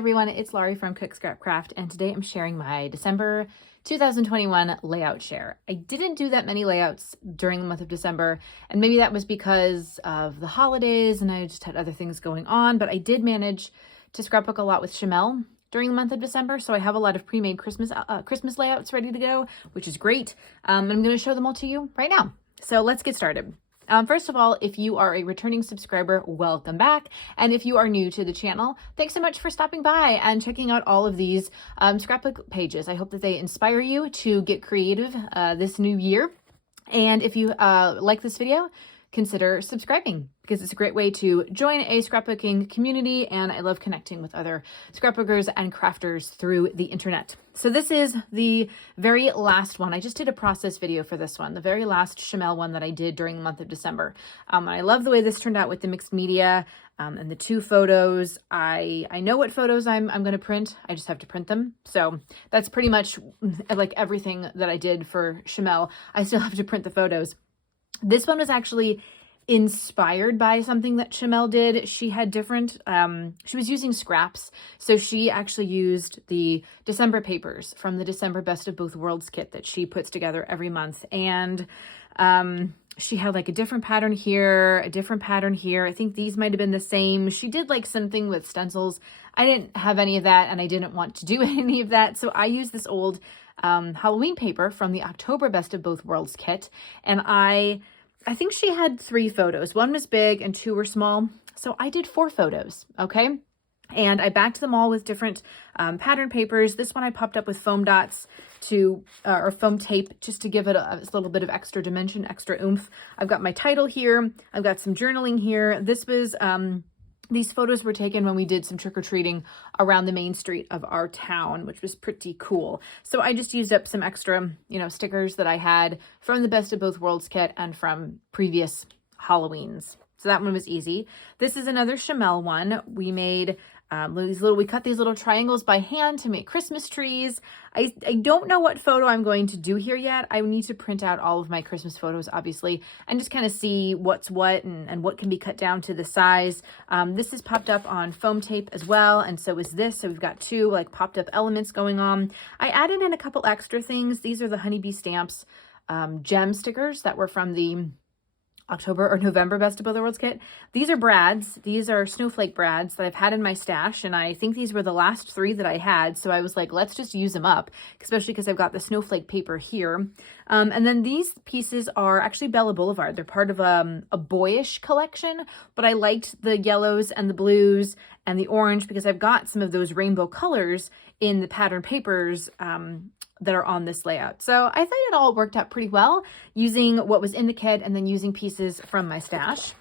everyone, it's Laurie from Cook Scrap Craft, and today I'm sharing my December 2021 layout share. I didn't do that many layouts during the month of December, and maybe that was because of the holidays and I just had other things going on, but I did manage to scrapbook a lot with Chamel during the month of December, so I have a lot of pre-made Christmas layouts ready to go, which is great. I'm going to show them all to you right now. So let's get started. First of all, if you are a returning subscriber, welcome back. And if you are new to the channel, thanks so much for stopping by and checking out all of these scrapbook pages. I hope that they inspire you to get creative this new year. And if you like this video, consider subscribing because it's a great way to join a scrapbooking community, and I love connecting with other scrapbookers and crafters through the internet. So this is the very last one. I just did a process video for this one, the very last Chamel one that I did during the month of December. And I love the way this turned out with the mixed media and the two photos. I know what photos I'm going to print. I just have to print them. So that's pretty much like everything that I did for Chamel. I still have to print the photos. This one was actually inspired by something that Chamel did. She had different, she was using scraps. So she actually used the December papers from the December Best of Both Worlds kit that she puts together every month. And she had like a different pattern here, a different pattern here. I think these might have been the same. She did like something with stencils. I didn't have any of that and I didn't want to do any of that. So I used this old Halloween paper from the October Best of Both Worlds kit. And I think she had 3 photos. 1 was big and 2 were small. So I did 4 photos, okay? And I backed them all with different pattern papers. This one I popped up with foam dots or foam tape just to give it a little bit of extra dimension, extra oomph. I've got my title here. I've got some journaling here. This was, these photos were taken when we did some trick-or-treating around the main street of our town, which was pretty cool. So I just used up some extra, stickers that I had from the Best of Both Worlds kit and from previous Halloweens. So that one was easy. This is another Chamel one. We made we cut these little triangles by hand to make Christmas trees. I don't know what photo I'm going to do here yet. I need to print out all of my Christmas photos, obviously, and just kind of see what's what and what can be cut down to the size. This is popped up on foam tape as well, and so is this. So we've got 2 like popped up elements going on. I added in a couple extra things. These are the honeybee stamps gem stickers that were from the October or November Best of Both Worlds kit. These are brads. These are snowflake brads that I've had in my stash, and I think these were the last 3 that I had. So I was like, let's just use them up, especially because I've got the snowflake paper here. And then these pieces are actually Bella Boulevard. They're part of a boyish collection, but I liked the yellows and the blues and the orange because I've got some of those rainbow colors in the pattern papers that are on this layout. So I thought it all worked out pretty well using what was in the kit and then using pieces from my stash.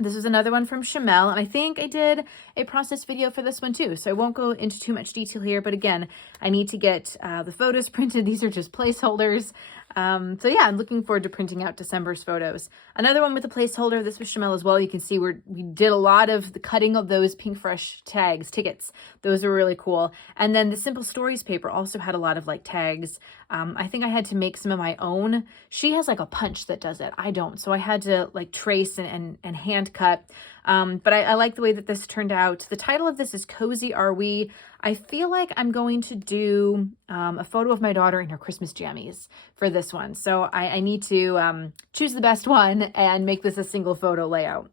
This is another one from Chamel, and I think I did a process video for this one too, so I won't go into too much detail here, but again, I need to get the photos printed. These are just placeholders. So yeah, I'm looking forward to printing out December's photos. Another one with a placeholder. This was Chamel as well. You can see we did a lot of the cutting of those Pink Fresh tickets. Those were really cool. And then the Simple Stories paper also had a lot of like tags. I think I had to make some of my own. She has like a punch that does it. I don't. So I had to like trace and hand cut. But I like the way that this turned out. The title of this is Cozy Are We? I feel like I'm going to do a photo of my daughter in her Christmas jammies for this one. So I need to choose the best one and make this a single photo layout.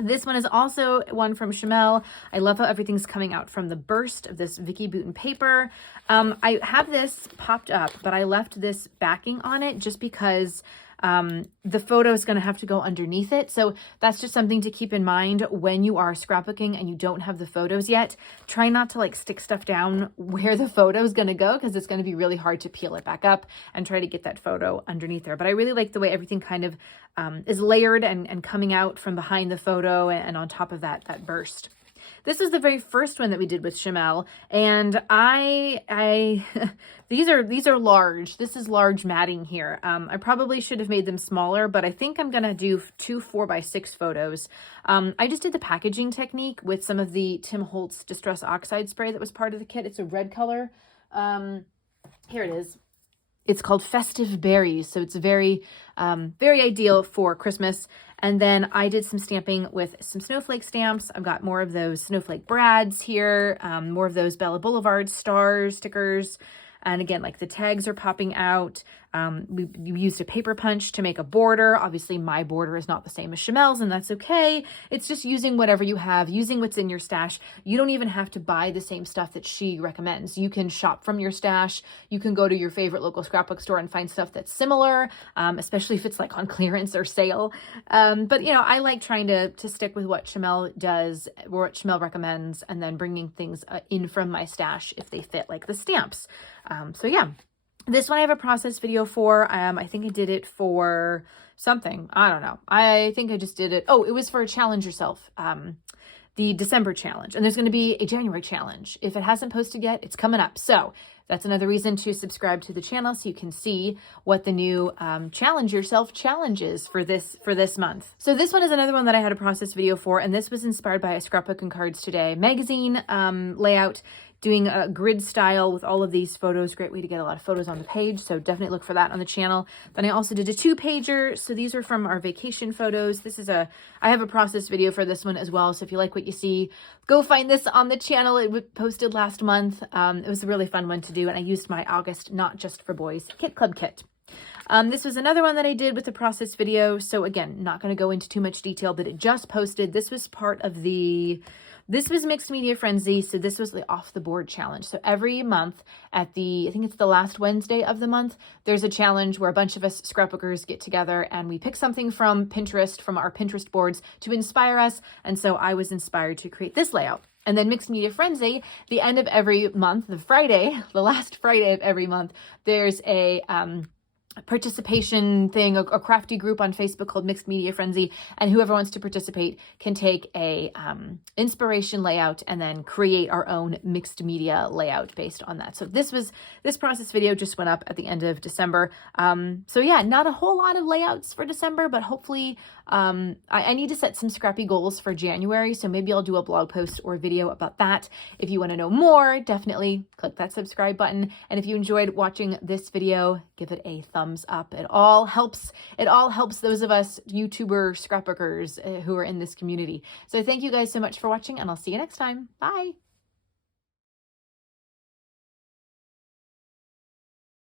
This one is also one from Chamel. I love how everything's coming out from the burst of this Vicky Bouton paper. I have this popped up, but I left this backing on it just because the photo is going to have to go underneath it. So that's just something to keep in mind when you are scrapbooking and you don't have the photos yet. Try not to like stick stuff down where the photo is going to go because it's going to be really hard to peel it back up and try to get that photo underneath there. But I really like the way everything kind of is layered and coming out from behind the photo and on top of that burst. This is the very first one that we did with Chamel, and these are large. This is large matting here. I probably should have made them smaller, but I think I'm gonna do 2 4x6 photos. I just did the packaging technique with some of the Tim Holtz Distress Oxide spray that was part of the kit. It's a red color. Here it is. It's called Festive Berries, so it's very, very ideal for Christmas. And then I did some stamping with some snowflake stamps. I've got more of those Snowflake Brads here, more of those Bella Boulevard star stickers. And again, like the tags are popping out. We used a paper punch to make a border. Obviously, my border is not the same as Chamel's, and that's okay. It's just using whatever you have, using what's in your stash. You don't even have to buy the same stuff that she recommends. You can shop from your stash. You can go to your favorite local scrapbook store and find stuff that's similar, especially if it's like on clearance or sale. But, you know, I like trying to stick with what Chamel does, or what Chamel recommends, and then bringing things in from my stash if they fit, like the stamps. So yeah. This one I have a process video for. I think I did it for something. I don't know. I think I just did it. Oh, it was for Challenge Yourself, the December challenge. And there's going to be a January challenge. If it hasn't posted yet, it's coming up. So that's another reason to subscribe to the channel so you can see what the new Challenge Yourself challenge is for this month. So this one is another one that I had a process video for, and this was inspired by a Scrapbook and Cards Today magazine layout, doing a grid style with all of these photos. Great way to get a lot of photos on the page, so definitely look for that on the channel. Then I also did a 2-pager, so these are from our vacation photos. I have a process video for this one as well, so if you like what you see, go find this on the channel. It was posted last month. It was a really fun one to do, and I used my August Not Just for Boys Kit Club kit. This was another one that I did with the process video, so again, not going to go into too much detail, but it just posted. This was part of this was Mixed Media Frenzy, so this was the Off the Board challenge. So every month I think it's the last Wednesday of the month, there's a challenge where a bunch of us scrapbookers get together and we pick something from Pinterest, from our Pinterest boards to inspire us. And so I was inspired to create this layout. And then Mixed Media Frenzy, the end of every month, the last Friday of every month, there's a participation thing, a crafty group on Facebook called Mixed Media Frenzy, and whoever wants to participate can take a inspiration layout and then create our own mixed media layout based on that. So this process video just went up at the end of December. So yeah, not a whole lot of layouts for December, but hopefully I need to set some scrappy goals for January, so maybe I'll do a blog post or video about that. If you want to know more, definitely click that subscribe button. And if you enjoyed watching this video, give it a thumbs up. It all helps those of us YouTuber scrapbookers who are in this community. So thank you guys so much for watching, and I'll see you next time. Bye.